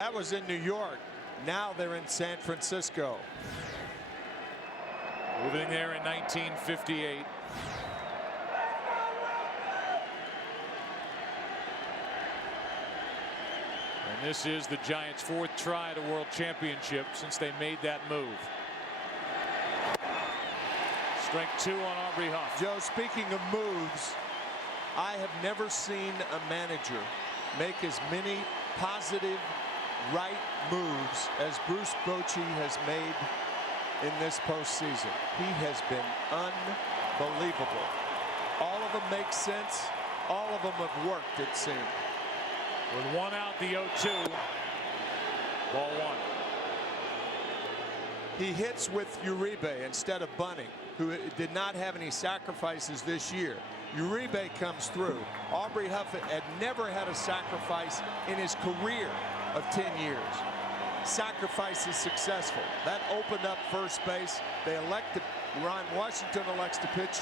That was in New York. Now they're in San Francisco. Moving there in 1958. And this is the Giants' fourth try at a world championship since they made that move. Strike two on Aubrey Huff. Joe, speaking of moves, I have never seen a manager make as many positive right moves as Bruce Bochy has made in this postseason. He has been unbelievable. All of them make sense. All of them have worked, it seems. With one out, the 0-2. Ball one. He hits with Uribe instead of Bunning, who did not have any sacrifices this year. Uribe comes through. Aubrey Huff had never had a sacrifice in his career of 10 years. Sacrifice is successful. That opened up first base. They elected, Ron Washington elects to pitch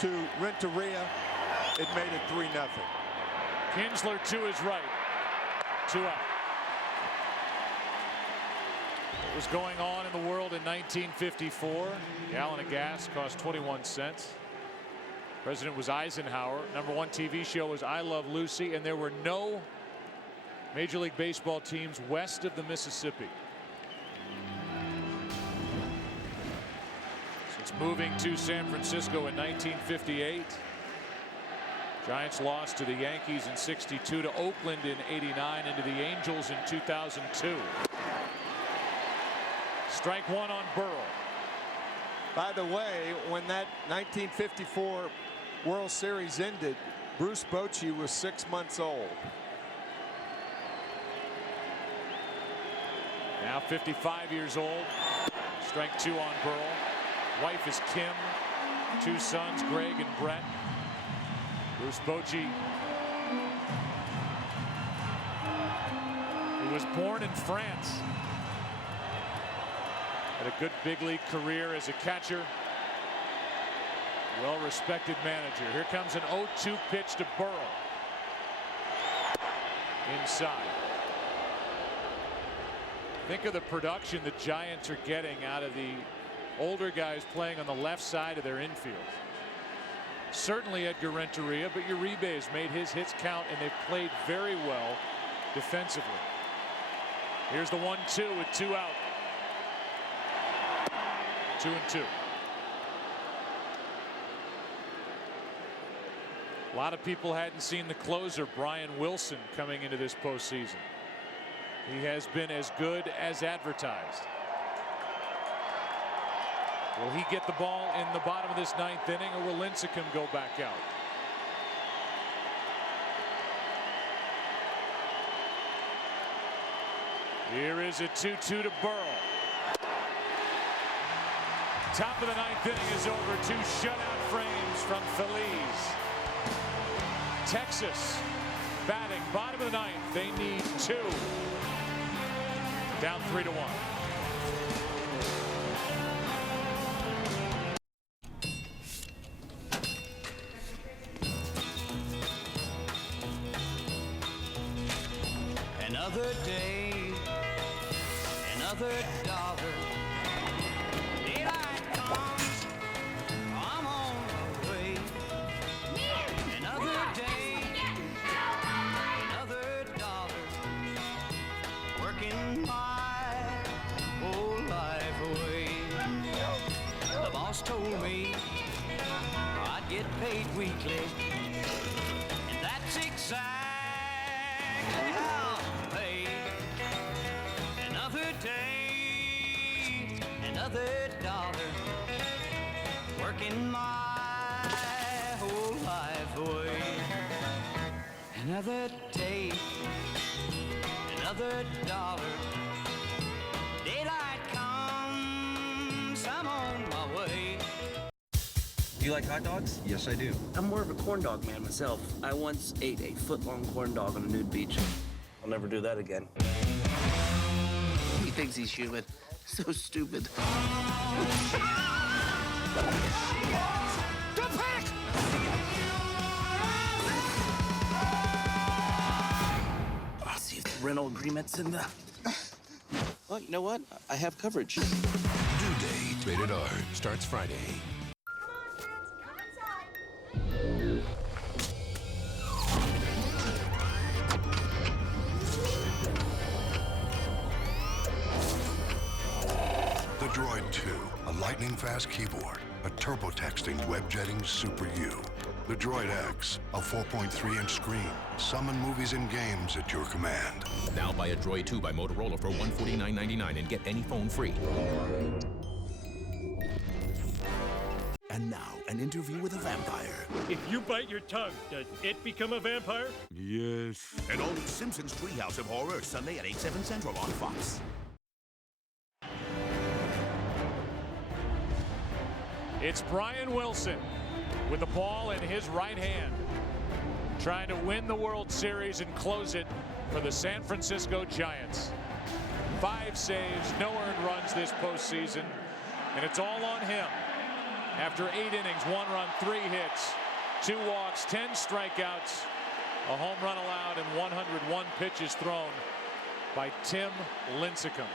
to Renteria. It made it 3-0. Kinsler to his right. 2 out. What was going on in the world in 1954? A gallon of gas cost 21 cents. President was Eisenhower. #1 TV show was I Love Lucy, and there were no Major League Baseball teams west of the Mississippi. Since moving to San Francisco in 1958, Giants lost to the Yankees in '62, to Oakland in '89, and to the Angels in 2002. Strike one on Burrow. By the way, when that 1954 World Series ended, Bruce Bochy was 6 months old. Now 55 years old. Strike two on Burrow. Wife is Kim. 2 sons, Greg and Brett. Bruce Bochy, he was born in France. Had a good big league career as a catcher. Well-respected manager. Here comes an 0-2 pitch to Burrow. Inside. Think of the production the Giants are getting out of the older guys playing on the left side of their infield. Certainly Edgar Renteria, but Uribe has made his hits count, and they've played very well defensively. Here's the 1-2 with 2 out. 2-2. A lot of people hadn't seen the closer, Brian Wilson, coming into this postseason. He has been as good as advertised. Will he get the ball in the bottom of this 9th inning, or will Lincecum go back out? Here is a 2-2 to Burrow. Top of the 9th inning is over. 2 shutout frames from Feliz. Texas batting bottom of the 9th. They need 2. Down 3-1. Another day, another dollar. Daylight comes, I'm on my way. Another day, another dollar. Working my whole life away. The boss told me I'd get paid weekly, and that's exactly how I'm paid. Another day, another dollar. Working my whole life away. Another day, another dollar. Daylight comes, I'm on my way. Do you like hot dogs? Yes, I do. I'm more of a corn dog man myself. I once ate a foot-long corn dog on a nude beach. I'll never do that again. He thinks he's human. So stupid. The pack! See if the rental agreement's in the Well, you know what? I have coverage. Due date. Rated R. Starts Friday. The Droid 2, a lightning-fast keyboard, a turbo-texting, web-jetting Super U. The Droid X, a 4.3-inch screen, summon movies and games at your command. Now buy a Droid 2 by Motorola for $149.99 and get any phone free. And now, an interview with a vampire. If you bite your tongue, does it become a vampire? Yes. An old Simpsons Treehouse of Horror, Sunday at 8, 7 Central on Fox. It's Brian Wilson with the ball in his right hand, trying to win the World Series and close it for the San Francisco Giants. 5 saves, no earned runs this postseason, and it's all on him. After 8 innings, 1 run, 3 hits, 2 walks, 10 strikeouts, a home run allowed, and 101 pitches thrown by Tim Lincecum.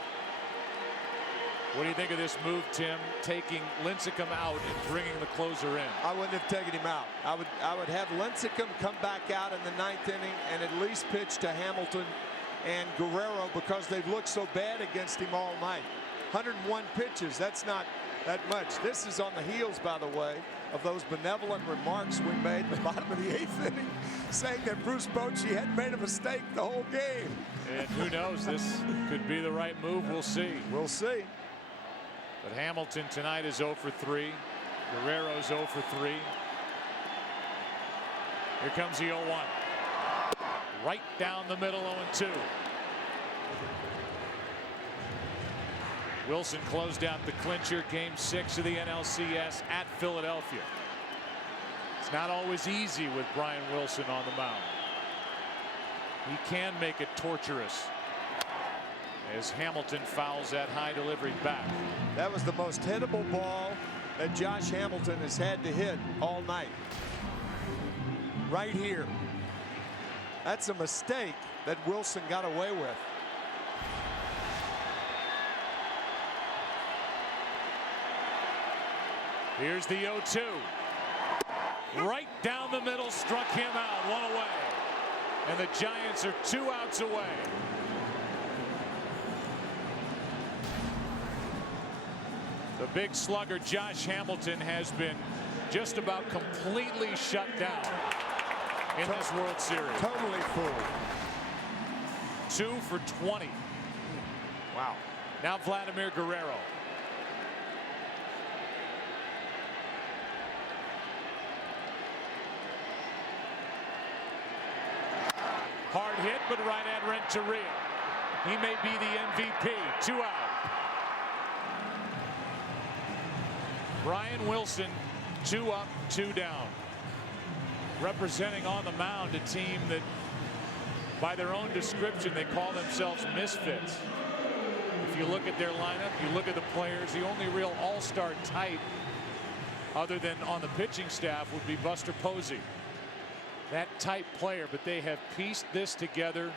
What do you think of this move, Tim, taking Lincecum out and bringing the closer in? I wouldn't have taken him out. I would have Lincecum come back out in the 9th inning and at least pitch to Hamilton and Guerrero because they've looked so bad against him all night. 101 pitches, that's not that much. This is on the heels, by the way, of those benevolent remarks we made at the bottom of the 8th inning, saying that Bruce Bochy had made a mistake the whole game. And who knows, this could be the right move. We'll see. We'll see. But Hamilton tonight is 0 for 3. Guerrero's 0 for 3. Here comes the 0-1. Right down the middle, 0-2. Wilson closed out the clincher, game 6 of the NLCS at Philadelphia. It's not always easy with Brian Wilson on the mound. He can make it torturous as Hamilton fouls that high delivery back. That was the most hittable ball that Josh Hamilton has had to hit all night. Right here. That's a mistake that Wilson got away with. Here's the 0-2. Right down the middle, struck him out, 1 away. And the Giants are 2 outs away. The big slugger Josh Hamilton has been just about completely shut down in this World Series. Totally fooled. 2 for 20. Wow. Now Vladimir Guerrero. Hard hit, but right at Renteria. He may be the MVP. 2 out. Brian Wilson, 2 up, 2 down. Representing on the mound a team that, by their own description, they call themselves misfits. If you look at their lineup, you look at the players, the only real all-star type other than on the pitching staff would be Buster Posey. That type player, but they have pieced this together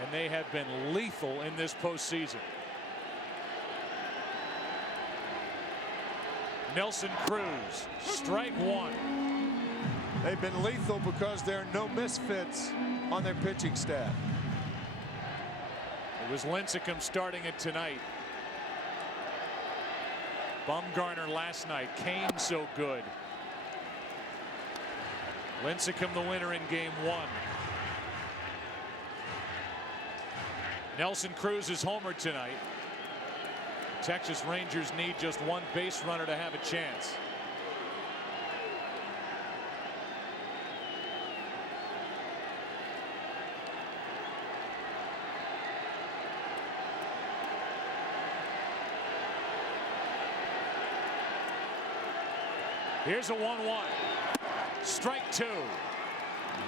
and they have been lethal in this postseason. Nelson Cruz, strike 1. They've been lethal because there are no misfits on their pitching staff. It was Lincecum starting it tonight. Bumgarner last night. Kane so good. Lincecum the winner in game 1. Nelson Cruz is homer tonight. Texas Rangers need just 1 base runner to have a chance. Here's a 1-1. Strike 2.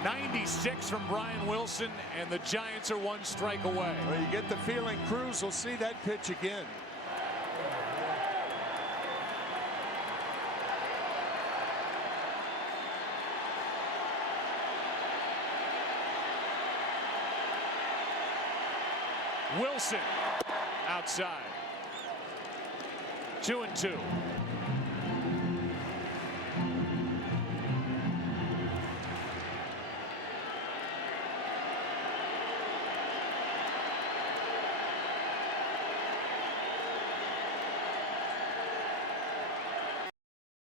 96 from Brian Wilson, and the Giants are 1 strike away. Well, you get the feeling Cruz will see that pitch again. Wilson outside. 2-2.